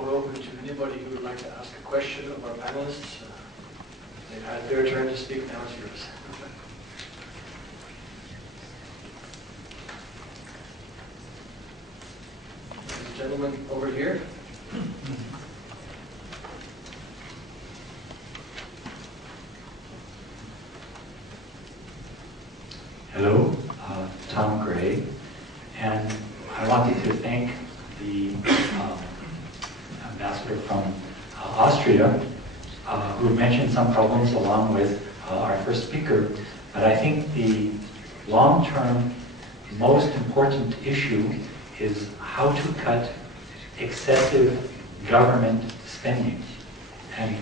floor open to anybody who would like to ask a question of our panelists. They've had their turn to speak, now it's yours. There's a gentleman over here. Hello, Tom Gray, and I wanted to thank the ambassador from Austria, who mentioned some problems along with our first speaker, but I think the long-term most important issue is how to cut excessive government spending. And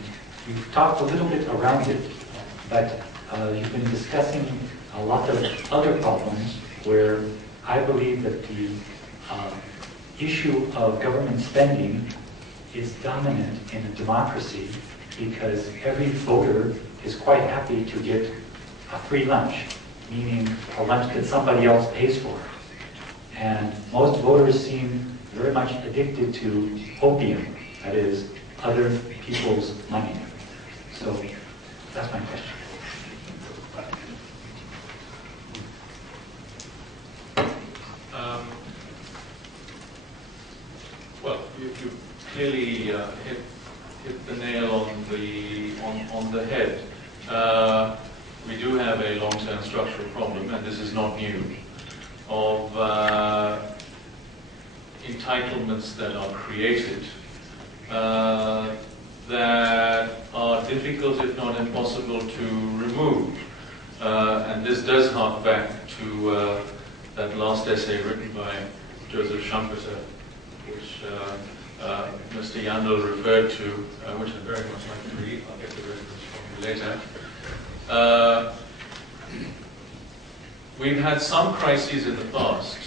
you've talked a little bit around it, but you've been discussing a lot of other problems where I believe that the issue of government spending is dominant in a democracy because every voter is quite happy to get a free lunch, meaning a lunch that somebody else pays for. And most voters seem very much addicted to opium, that is, other people's money. So that's my question. Well, you clearly hit the nail on the head. We do have a long-term structural problem, and this is not new, of entitlements that are created that are difficult, if not impossible, to remove. And this does hark back to that last essay written by Joseph Schumpeter, which Mr. Yandel referred to, which I'd very much like to read. I'll get the reference from you later. We've had some crises in the past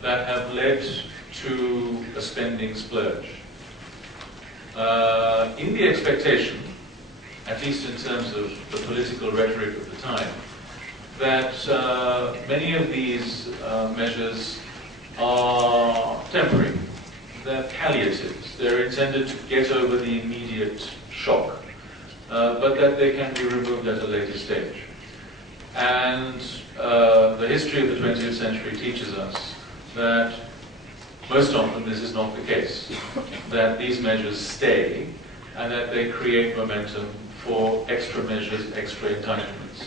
that have led to a spending splurge. In the expectation, at least in terms of the political rhetoric of the time, that many of these measures are temporary, they're palliatives, they're intended to get over the immediate shock, but that they can be removed at a later stage. And the history of the 20th century teaches us that most often this is not the case, that these measures stay and that they create momentum for extra measures, extra entitlements.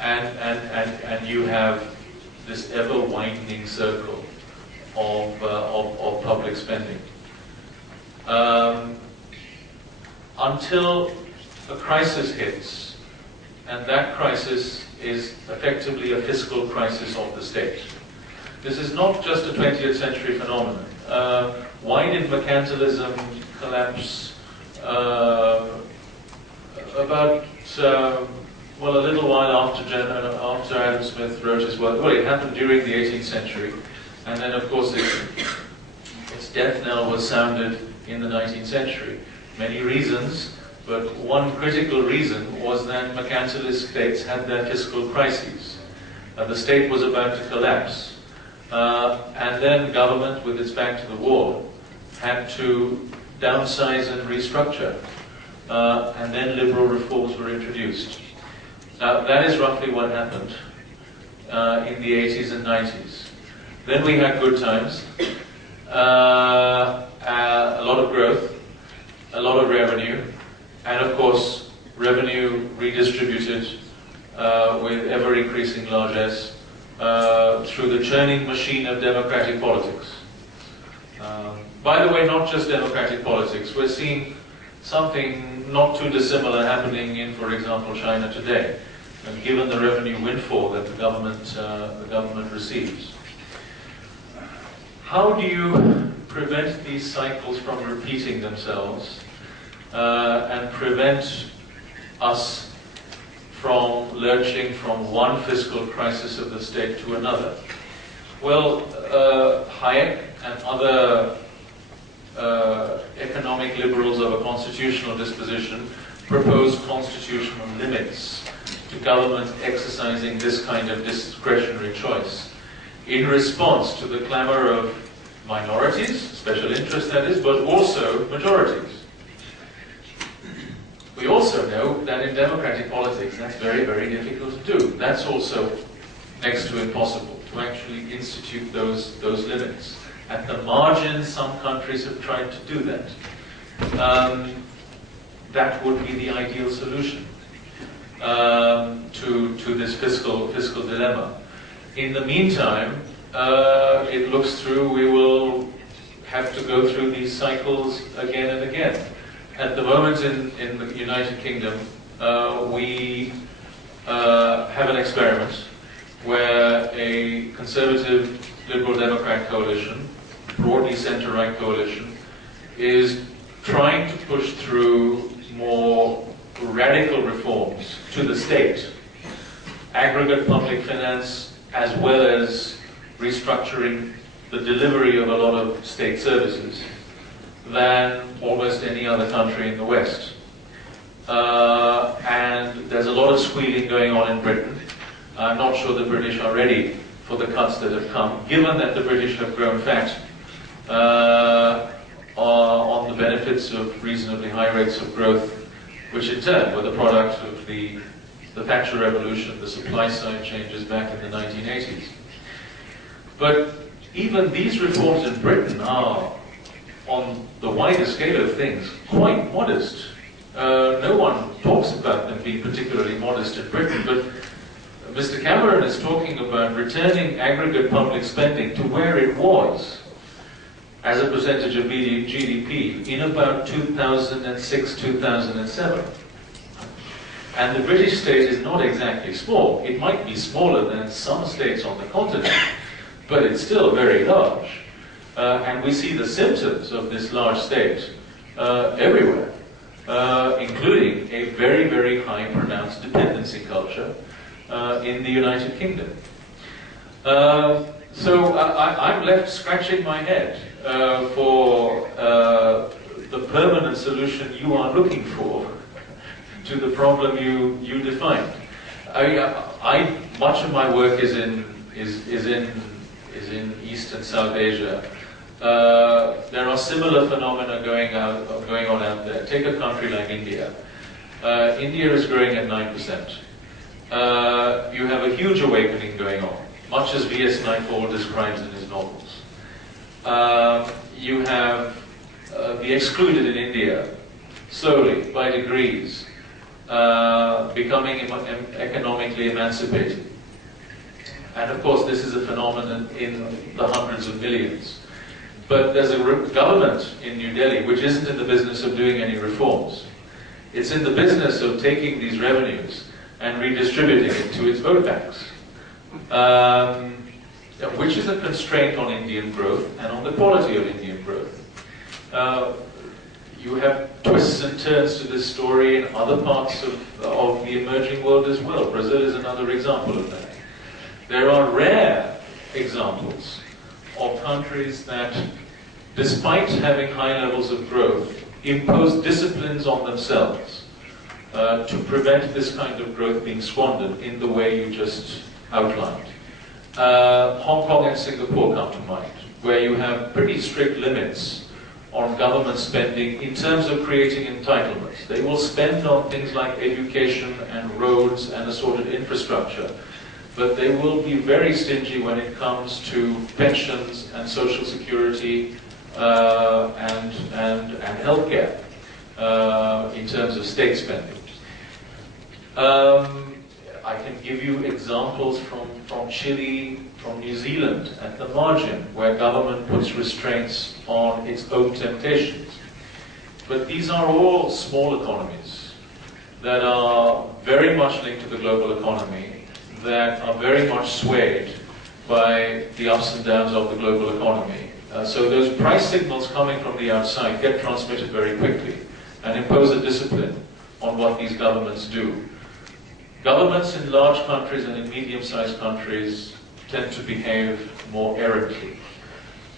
And you have this ever-widening circle of public spending. Until a crisis hits, and that crisis is effectively a fiscal crisis of the state. This is not just a 20th century phenomenon. Why did mercantilism collapse about, well, a little while after Adam Smith wrote his work? Well, it happened during the 18th century, and then of course its death knell was sounded in the 19th century. Many reasons, but one critical reason was that mercantilist states had their fiscal crises. The state was about to collapse. And then government, with its back to the wall, had to downsize and restructure. And then liberal reforms were introduced. Now, that is roughly what happened in the 80s and 90s. Then we had good times, a lot of growth, a lot of revenue, and of course, revenue redistributed with ever-increasing largesse through the churning machine of democratic politics. By the way, not just democratic politics. We're seeing something not too dissimilar happening in, for example, China today, and given the revenue windfall that the government receives. How do you prevent these cycles from repeating themselves and prevent us from lurching from one fiscal crisis of the state to another? Well, Hayek and other economic liberals of a constitutional disposition propose constitutional limits to government exercising this kind of discretionary choice in response to the clamor of minorities, special interests that is, but also majorities. We also know that in democratic politics that's very, very difficult to do. That's also next to impossible, to actually institute those limits. At the margins, some countries have tried to do that. That would be the ideal solution to this fiscal dilemma. In the meantime, it looks through, we will have to go through these cycles again and again. At the moment in the United Kingdom, we have an experiment where a conservative Liberal Democrat coalition, broadly centre-right coalition, is trying to push through more radical reforms to the state, aggregate public finance, as well as restructuring the delivery of a lot of state services, than almost any other country in the West. And there's a lot of squealing going on in Britain. I'm not sure the British are ready for the cuts that have come, given that the British have grown fat on the benefits of reasonably high rates of growth, which in turn were the product of the Thatcher Revolution, the supply side changes back in the 1980s. But even these reforms in Britain are, on the wider scale of things, quite modest. No one talks about them being particularly modest in Britain, but Mr. Cameron is talking about returning aggregate public spending to where it was as a percentage of GDP in about 2006, 2007. And the British state is not exactly small. It might be smaller than some states on the continent, but it's still very large. And we see the symptoms of this large state everywhere, including a very, very high pronounced dependency culture in the United Kingdom. So I'm left scratching my head for the permanent solution you are looking for to the problem you defined. Much of my work is in East and South Asia. There are similar phenomena going on out there. Take a country like India. India is growing at 9%. You have a huge awakening going on, much as V.S. Naipaul describes in his novels. You have the excluded in India, slowly, by degrees, becoming economically emancipated. And of course, this is a phenomenon in the hundreds of millions. But there's a government in New Delhi which isn't in the business of doing any reforms. It's in the business of taking these revenues and redistributing it to its vote banks, which is a constraint on Indian growth and on the quality of Indian growth. You have twists and turns to this story in other parts of the emerging world as well. Brazil is another example of that. There are rare examples of countries that, despite having high levels of growth, impose disciplines on themselves to prevent this kind of growth being squandered in the way you just outlined. Hong Kong and Singapore come to mind, where you have pretty strict limits on government spending in terms of creating entitlements. They will spend on things like education and roads and assorted infrastructure, but they will be very stingy when it comes to pensions and social security and healthcare in terms of state spending. I can give you examples from Chile, from New Zealand at the margin, where government puts restraints on its own temptations. But these are all small economies that are very much linked to the global economy, that are very much swayed by the ups and downs of the global economy. So those price signals coming from the outside get transmitted very quickly and impose a discipline on what these governments do. Governments in large countries and in medium-sized countries tend to behave more errantly.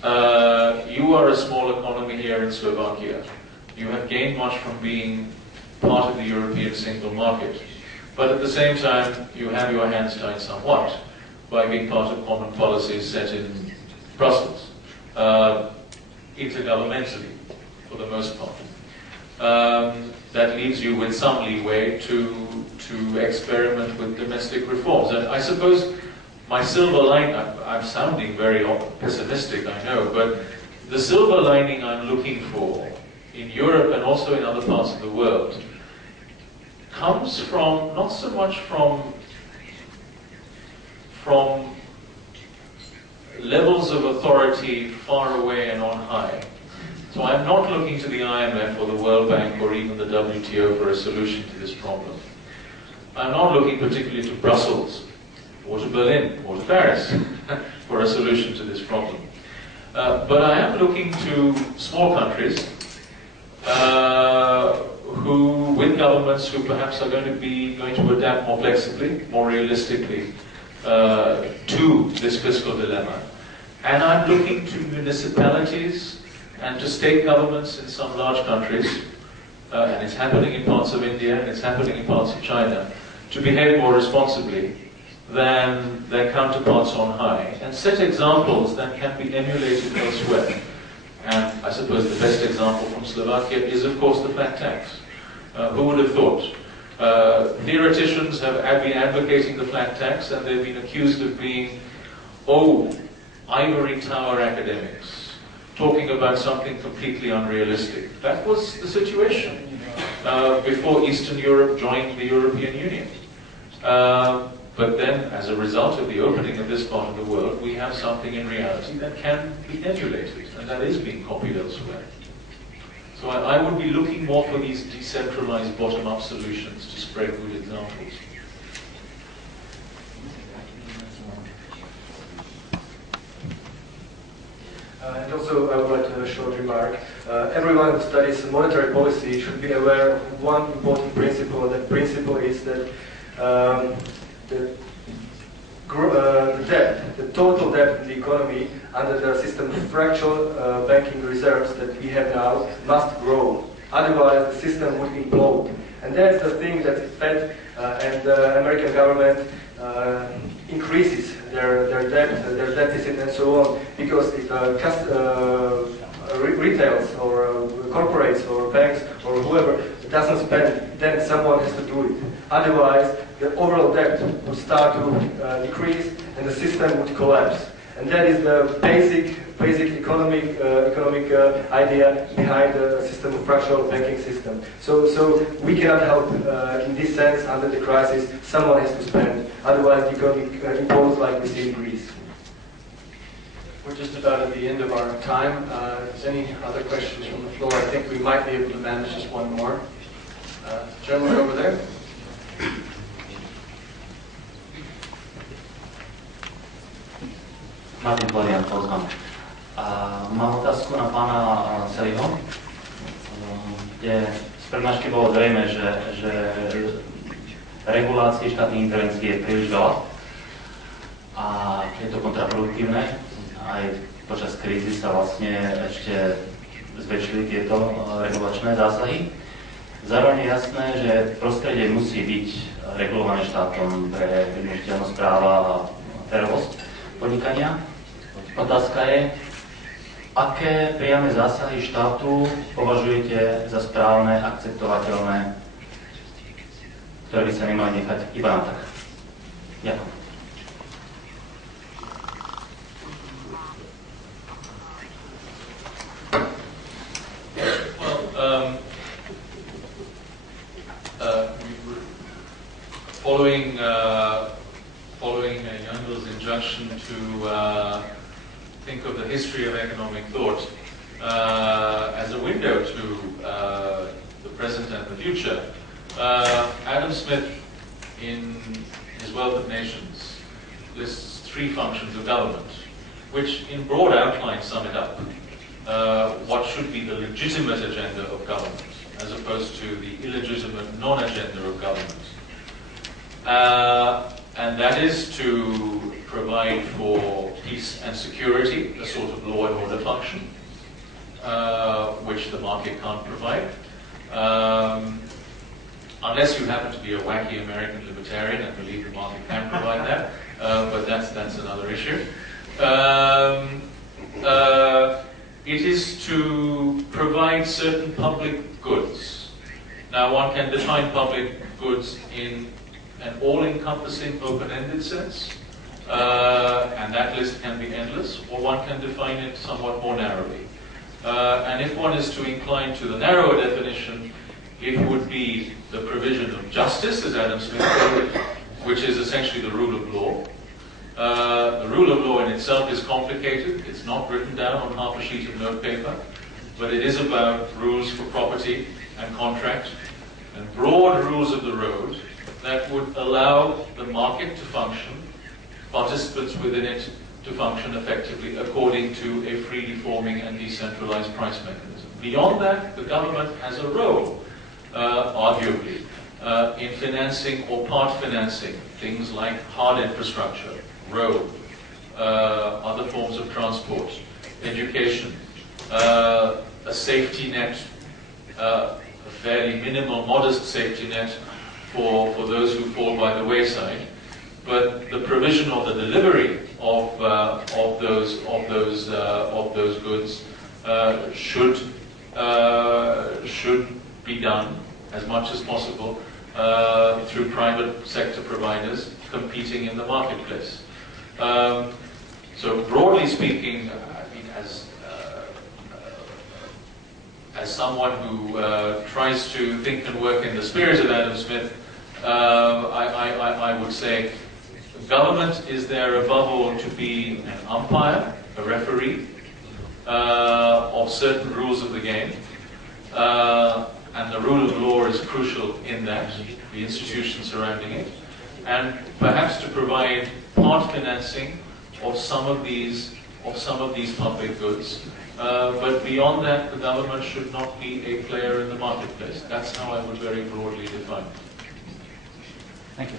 You are a small economy here in Slovakia. You have gained much from being part of the European single market. But at the same time, you have your hands tied somewhat by being part of common policies set in Brussels. intergovernmentally, for the most part. That leaves you with some leeway to experiment with domestic reforms. And I suppose my silver lining, I'm sounding very pessimistic, I know, but the silver lining I'm looking for in Europe and also in other parts of the world comes from, not so much from levels of authority far away and on high. So I'm not looking to the IMF or the World Bank or even the WTO for a solution to this problem. I'm not looking particularly to Brussels or to Berlin or to Paris for a solution to this problem. But I am looking to small countries who, with governments who perhaps are going to adapt more flexibly, more realistically to this fiscal dilemma. And I'm looking to municipalities and to state governments in some large countries, and it's happening in parts of India and it's happening in parts of China, to behave more responsibly than their counterparts on high, and set examples that can be emulated elsewhere. And I suppose the best example from Slovakia is, of course, the flat tax. Who would have thought? Theoreticians have been advocating the flat tax, and they've been accused of being, ivory tower academics, talking about something completely unrealistic. That was the situation before Eastern Europe joined the European Union. But then, as a result of the opening of this part of the world, we have something in reality that can be emulated, and that is being copied elsewhere. So I would be looking more for these decentralized bottom-up solutions to spread good examples. And also, I would like to have a short remark. Everyone who studies monetary policy should be aware of one important principle, and that principle is that the debt, the total debt in the economy under the system of fractional banking reserves that we have now must grow. Otherwise, the system would implode. And that's the thing that the Fed and the American government increases their debt, their deficit, and so on, because if retails or corporates or banks or whoever doesn't spend, then someone has to do it. Otherwise, the overall debt would start to decrease and the system would collapse. And that is the basic economic idea behind the system of fractional banking system. So we cannot help in this sense under the crisis. Someone has to spend. Otherwise, the economy implodes like we see in Greece. We're just about at the end of our time. Is any other questions from the floor? I think we might be able to manage just one more. Gentleman over there. Martin Florian, Poznan. Mám otázku na pána Celiho, kde z prednášky bolo zrejme, že regulácií štátnej intervencie je príliš veľa a je to kontraproduktívne. Aj počas krízy sa vlastne ešte zväčšili tieto regulačné zásahy. Zároveň je jasné, že prostredie musí byť regulované štátom pre vynutiteľnosť práva a férovosť podnikania. Otázka je, aké priame zásahy štátu považujete za správne, akceptovateľné, ktoré by sa nemali nechať iba na tak? Ďakujem. Following Youngel's injunction to think of the history of economic thought as a window to the present and the future, Adam Smith, in his Wealth of Nations, lists 3 functions of government, which in broad outline sum it up. What should be the legitimate agenda of government, as opposed to the illegitimate non-agenda of government. And that is to provide for peace and security, a sort of law and order function, which the market can't provide. Unless you happen to be a wacky American libertarian and believe the market can provide that, but that's another issue. It is to provide certain public goods. Now, one can define public goods in an all-encompassing, open-ended sense, and that list can be endless, or one can define it somewhat more narrowly. And if one is to incline to the narrower definition, it would be the provision of justice, as Adam Smith called it, which is essentially the rule of law. The rule of law in itself is complicated. It's not written down on half a sheet of notepaper, but it is about rules for property and contract and broad rules of the road that would allow the market to function, participants within it to function effectively according to a freely forming and decentralized price mechanism. Beyond that, the government has a role, arguably, in financing or part financing things like hard infrastructure, road, other forms of transport, education, a safety net, a fairly minimal, modest safety net for those who fall by the wayside. But the provision or the delivery of those goods should be done as much as possible through private sector providers competing in the marketplace. So broadly speaking, I mean, as someone who tries to think and work in the spirit of Adam Smith, I would say government is there above all to be an umpire, a referee of certain rules of the game, and the rule of law is crucial in that, the institution surrounding it, and perhaps to provide part financing of some of these public goods. But beyond that, the government should not be a player in the marketplace. That's how I would very broadly define it. Thank you.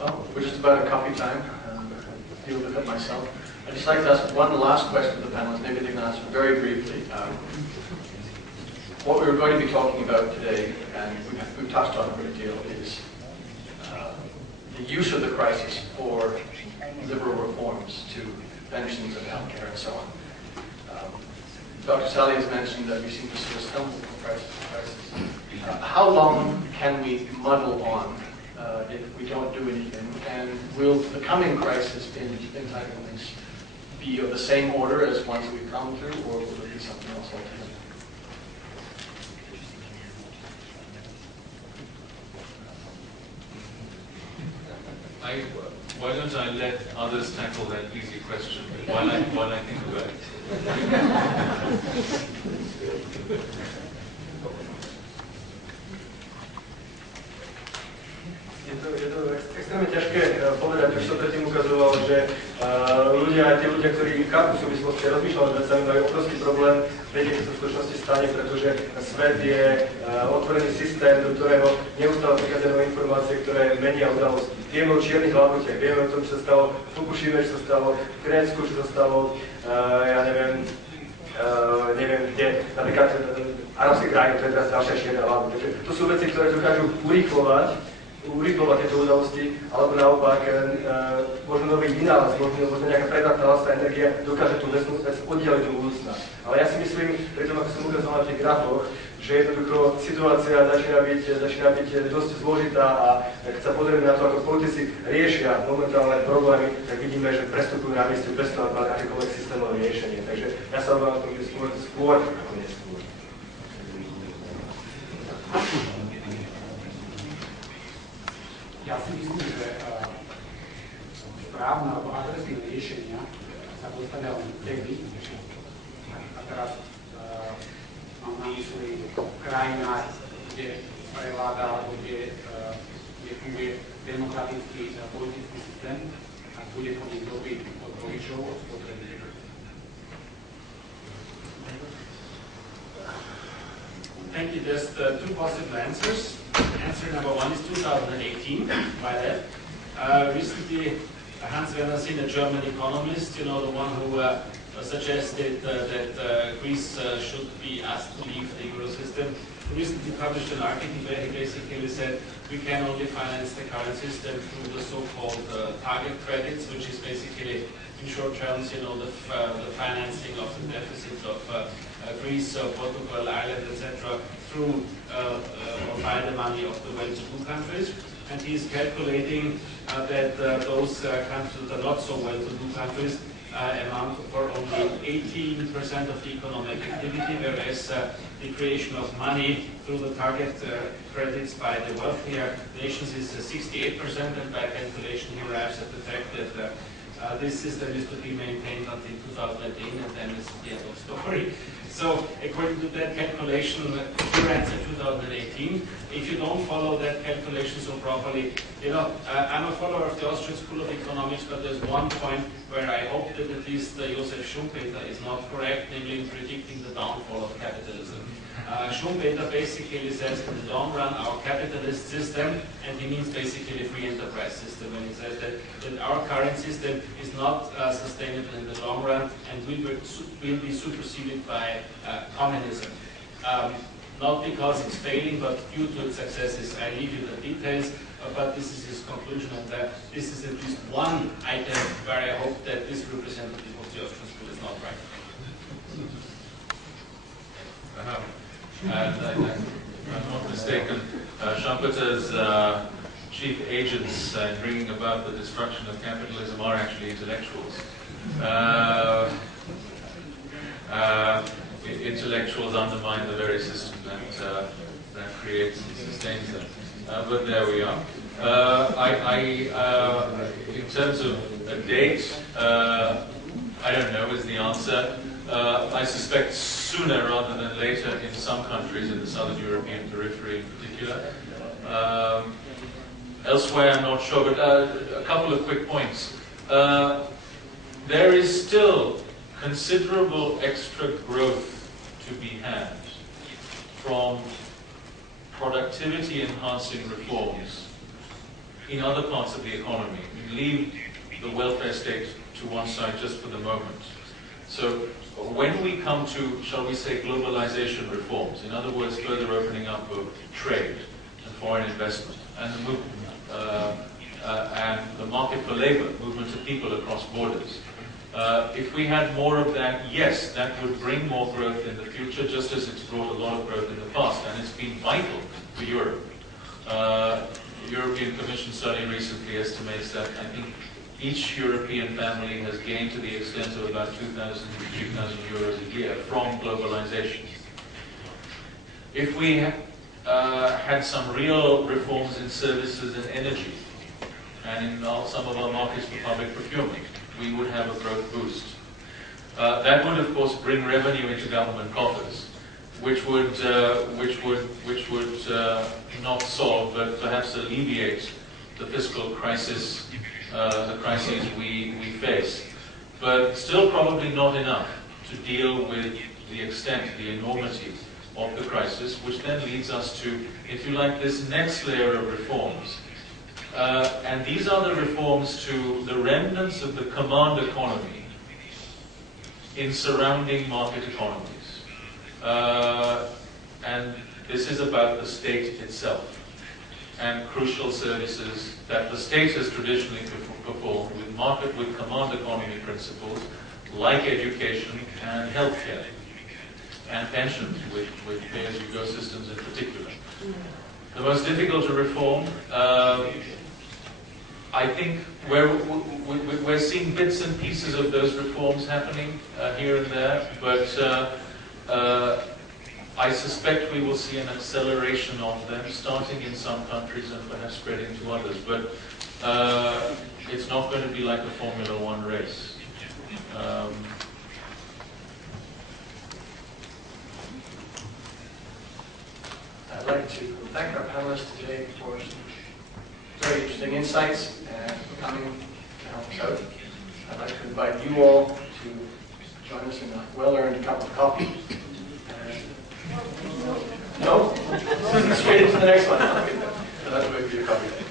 Well, we're just about at coffee time. I deal with it myself. I'd just like to ask one last question to the panelists. Maybe they can answer very briefly. What we were going to be talking about today, and we've touched on a great deal, is the use of the crisis for liberal reforms to pensions and healthcare and so on. Dr. Sally has mentioned that we seem to sort of stumble from crisis to crisis. How long can we muddle on if we don't do anything? And will the coming crisis in entitlements be of the same order as ones we've come through, or will it be something else altogether? Why don't I let others tackle that easy question while I think about it? Je to extrémne ťažké povedať, už som predtým ukazoval, že ľudia, tí ľudia, ktorí chápu súvislosti a rozmýšľajú nad vecami, majú obrovský problém vedieť, čo sa v skutočnosti stane, pretože svet je otvorený systém, do ktorého neustále prichádzajú informácie, ktoré menia udalosti. Vieme o čiernych labutiach, vieme o tom, čo sa stalo v Fukushime, čo sa stalo v Grécku, čo sa stalo, ja neviem kde, napríklad arabské krajiny, to je teraz ďalšia čierna labuť. Takže to sú veci, ktoré dokážu urýchlovať tieto udalosti, alebo naopak možno nový vynález, možno nejaká predátna vlastná energia dokáže tú vec oddialiť do budúcna. Ale ja si myslím, pri tom, ako som ukazoval na tých grafoch, že jednoducho situácia začína byť dosť zložitá a keď sa pozrieme na to, ako politici riešia momentálne problémy, tak vidíme, že prestupujú na miesto bez toho, aby mali akékoľvek systémové riešenie. Takže ja sa obávam tom, že skôr ako neskôr. Ja si myslím, že správne alebo agresívne riešenia sa postavia len vtedy, a teraz mám na mysli krajinách, kde prevláda alebo kde funguje demokratický politický systém a bude chodiť dobyt od voličov, od spotrebiteľov. Thank you. There's two possible answers. Answer number one is 2018, by that. Recently, Hans-Werner Sinn, a German economist, you know, the one who suggested that Greece should be asked to leave the euro system, recently published an article where he basically said we can only finance the current system through the so-called target credits, which is basically, in short terms, you know, the financing of the deficit of Greece, Portugal, Ireland, etc., through or by the money of the well-to-do countries. And he is calculating that those countries that are not so well-to-do countries amount for only 18% of the economic activity, whereas the creation of money through the target credits by the wealthier nations is 68%, and by calculation he arrives at the fact that this system is to be maintained until 2018, and then it's the end of story. So according to that calculation, he ends in 2018. If you don't follow that calculation so properly, you know, I'm a follower of the Austrian School of Economics, but there's one point where I hope that at least Josef Schumpeter is not correct, namely in predicting the downfall of capitalism. Schumpeter basically says in the long run our capitalist system, and he means basically the free enterprise system, when he says that our current system is not sustainable in the long run and will be superseded by communism. Not because it's failing, but due to its successes. I leave you the details, but this is his conclusion, and this is at least one item where I hope that this representative of the Austrian School is not right. And if I'm not mistaken, Schumpeter's chief agents in bringing about the destruction of capitalism are actually intellectuals. Intellectuals undermine the very system that creates and sustains them. But there we are. In terms of a date, I don't know is the answer. I suspect sooner rather than later in some countries, in the southern European periphery in particular. Elsewhere, I'm not sure, but a couple of quick points. There is still considerable extra growth to be had from productivity-enhancing reforms in other parts of the economy. We leave the welfare state to one side just for the moment. So when we come to, shall we say, globalization reforms, in other words, further opening up of trade and foreign investment and the movement, and the market for labor, movement of people across borders, if we had more of that, yes, that would bring more growth in the future, just as it's brought a lot of growth in the past, and it's been vital for Europe. The European Commission study recently estimates that I think each European family has gained to the extent of about 2,000 to 3,000 euros a year from globalization. If we had some real reforms in services and energy, and in some of our markets for public procurement, we would have a growth boost. That would, of course, bring revenue into government coffers, which would not solve, but perhaps alleviate the fiscal crisis, the crises we face. But still probably not enough to deal with the extent, the enormity of the crisis, which then leads us to, if you like, this next layer of reforms. And these are the reforms to the remnants of the command economy in surrounding market economies. And this is about the state itself and crucial services that the state has traditionally performed with command economy principles like education and healthcare and pensions with pay-as-you-go systems in particular. The most difficult to reform, I think we're seeing bits and pieces of those reforms happening here and there, but I suspect we will see an acceleration of them, starting in some countries and perhaps spreading to others. But it's not going to be like a Formula One race. I'd like to thank our panelists today for some very interesting insights and for coming to help us out. I'd like to invite you all to join us in a well-earned cup of coffee. No? Straight into the next one. So that's wait for your coffee.